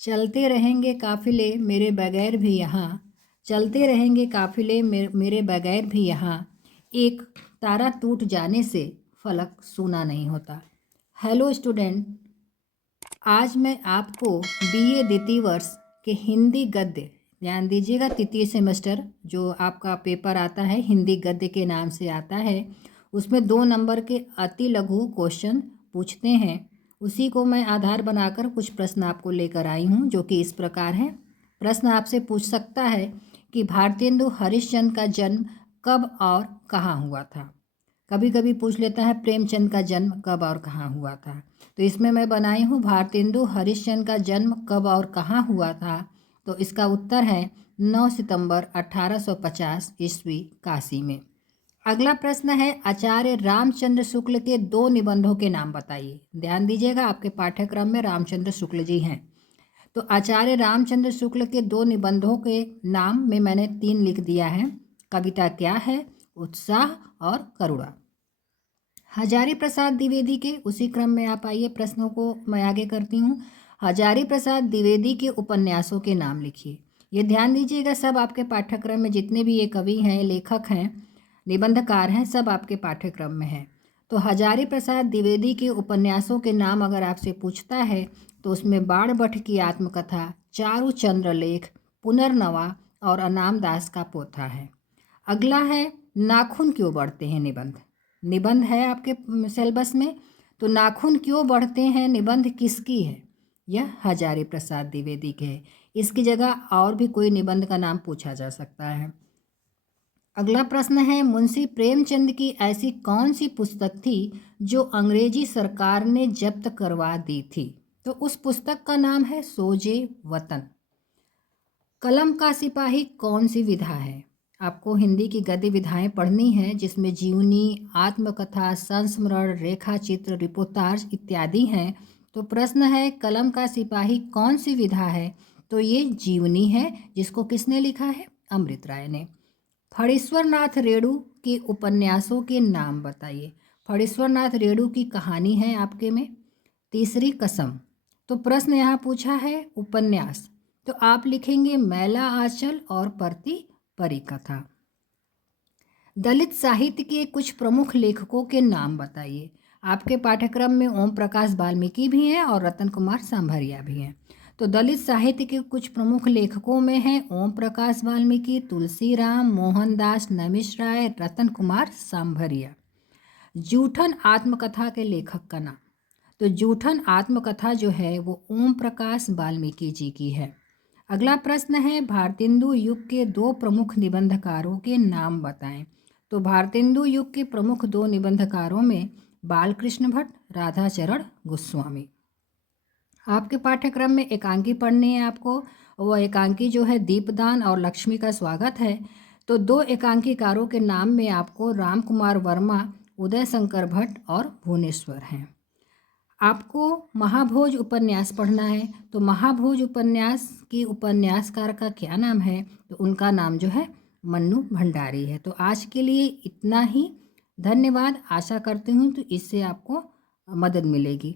चलते रहेंगे काफिले मेरे बगैर भी यहाँ, चलते रहेंगे काफिले मेरे बगैर भी यहाँ, एक तारा टूट जाने से फलक सूना नहीं होता। हेलो स्टूडेंट, आज मैं आपको बीए द्वितीय वर्ष के हिंदी गद्य, ध्यान दीजिएगा तृतीय सेमेस्टर जो आपका पेपर आता है हिंदी गद्य के नाम से आता है, उसमें 2 नंबर के अति लघु क्वेश्चन पूछते हैं। उसी को मैं आधार बनाकर कुछ प्रश्न आपको लेकर आई हूँ, जो कि इस प्रकार है। प्रश्न आपसे पूछ सकता है कि भारतेंदु हरिश्चंद्र का जन्म कब और कहाँ हुआ था। कभी कभी पूछ लेता है प्रेमचंद का जन्म कब और कहाँ हुआ था। तो इसमें मैं बनाई हूँ भारतेंदु हरिश्चंद्र का जन्म कब और कहाँ हुआ था। तो इसका उत्तर है 9 सितंबर 1850 ईस्वी काशी में। अगला प्रश्न है आचार्य रामचंद्र शुक्ल के 2 निबंधों के नाम बताइए। ध्यान दीजिएगा, आपके पाठ्यक्रम में रामचंद्र शुक्ल जी हैं। तो आचार्य रामचंद्र शुक्ल के 2 निबंधों के नाम में मैंने 3 लिख दिया है। कविता क्या है, उत्साह और करुणा। हजारी प्रसाद द्विवेदी के, उसी क्रम में आप आइए, प्रश्नों को मैं आगे करती हूँ। हजारी प्रसाद द्विवेदी के उपन्यासों के नाम लिखिए। ये ध्यान दीजिएगा, सब आपके पाठ्यक्रम में जितने भी ये कवि हैं, लेखक हैं, निबंधकार हैं, सब आपके पाठ्यक्रम में हैं। तो हजारी प्रसाद द्विवेदी के उपन्यासों के नाम अगर आपसे पूछता है तो उसमें बाणभट्ट की आत्मकथा, चारु चंद्र लेख, पुनर्नवा और अनाम दास का पोथा है। अगला है नाखून क्यों बढ़ते हैं निबंध। निबंध है आपके सिलेबस में, तो नाखून क्यों बढ़ते हैं निबंध किसकी है? यह हजारी प्रसाद द्विवेदी के है। इसकी जगह और भी कोई निबंध का नाम पूछा जा सकता है। अगला प्रश्न है मुंशी प्रेमचंद की ऐसी कौन सी पुस्तक थी जो अंग्रेजी सरकार ने जब्त करवा दी थी? तो उस पुस्तक का नाम है सोजे वतन। कलम का सिपाही कौन सी विधा है? आपको हिंदी की गद्य विधाएं पढ़नी है, जिसमें जीवनी, आत्मकथा, संस्मरण, रेखा चित्र, रिपोर्टाज इत्यादि हैं। तो प्रश्न है कलम का सिपाही कौन सी विधा है? तो ये जीवनी है, जिसको किसने लिखा है? अमृत राय ने। फणीश्वर नाथ रेणु के उपन्यासों के नाम बताइए। फणीश्वर नाथ रेणु की कहानी है आपके में तीसरी कसम। तो प्रश्न यहाँ पूछा है उपन्यास, तो आप लिखेंगे मैला आंचल और परती परी कथा। दलित साहित्य के कुछ प्रमुख लेखकों के नाम बताइए। आपके पाठ्यक्रम में ओम प्रकाश वाल्मीकि भी हैं और रतन कुमार सांभरिया भी हैं। तो दलित साहित्य के कुछ प्रमुख लेखकों में हैं ओम प्रकाश वाल्मीकि, तुलसीराम, मोहनदास नमिश राय, रतन कुमार सांभरिया। जूठन आत्मकथा के लेखक का नाम। तो जूठन आत्मकथा जो है वो ओम प्रकाश वाल्मीकि जी की है। अगला प्रश्न है भारतेंदु युग के 2 प्रमुख निबंधकारों के नाम बताएं। तो भारतेंदु युग के प्रमुख 2 निबंधकारों में बालकृष्ण भट्ट, राधाचरण गोस्वामी। आपके पाठ्यक्रम में एकांकी पढ़नी है आपको, वह एकांकी जो है दीपदान और लक्ष्मी का स्वागत है। तो 2 एकांकीकारों के नाम में आपको राम कुमार वर्मा, उदय शंकर भट्ट और भुवनेश्वर हैं। आपको महाभोज उपन्यास पढ़ना है, तो महाभोज उपन्यास की उपन्यासकार का क्या नाम है? तो उनका नाम जो है मन्नू भंडारी है। तो आज के लिए इतना ही। धन्यवाद। आशा करती हूँ तो इससे आपको मदद मिलेगी।